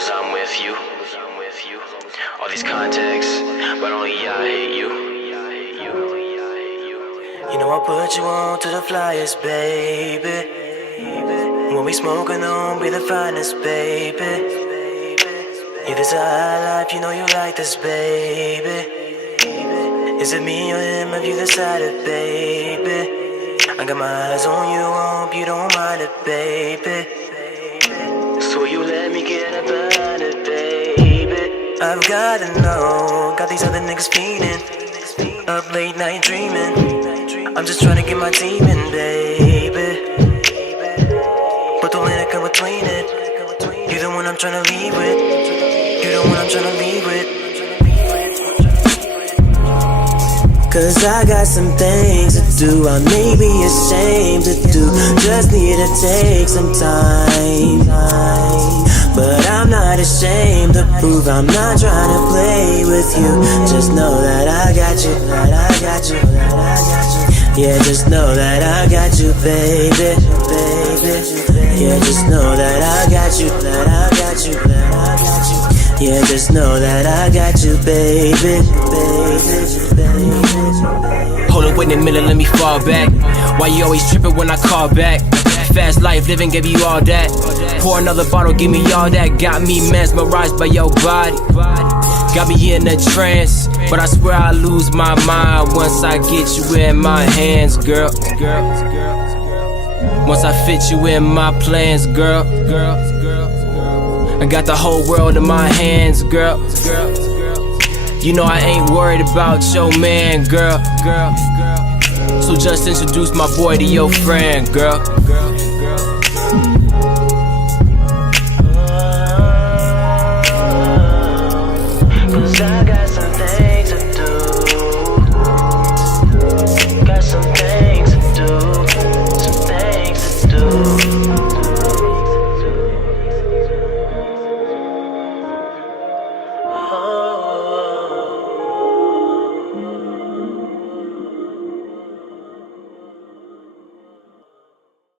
Cause I'm with you. All these contacts, but only I hate you. You know I put you on to the flyest, baby. When we smoking on, be the finest, baby. Yeah, this a high life, you know you like this, baby. Is it me or him? Have you decided, baby? I got my eyes on you, hope you don't mind it, baby. So you let me get up behind it, baby. I've gotta know, got these other niggas fiending, up late night dreaming. I'm just trying to get my team in, baby. But don't let it come between it. You're the one I'm trying to leave with. You're the one I'm trying to leave with. Cause I got some things to do I may be ashamed to do. Just need to take some time. But I'm not ashamed to prove I'm not trying to play with you. Just know that I got you, that I got you, that I got you. Yeah, just know that I got you, baby, baby. Yeah, just know that I got you, that I got you, that I got you. Yeah, just know that I got you, baby, baby, baby. Hold up, wait a minute, let me fall back. Why you always tripping when I call back? Fast life, living, give you all that. Pour another bottle, give me all that. Got me mesmerized by your body. Got me in a trance, but I swear I lose my mind once I get you in my hands, girl. Once I fit you in my plans, girl. I got the whole world in my hands, girl. You know I ain't worried about your man, girl. So just introduce my boy to your friend, girl.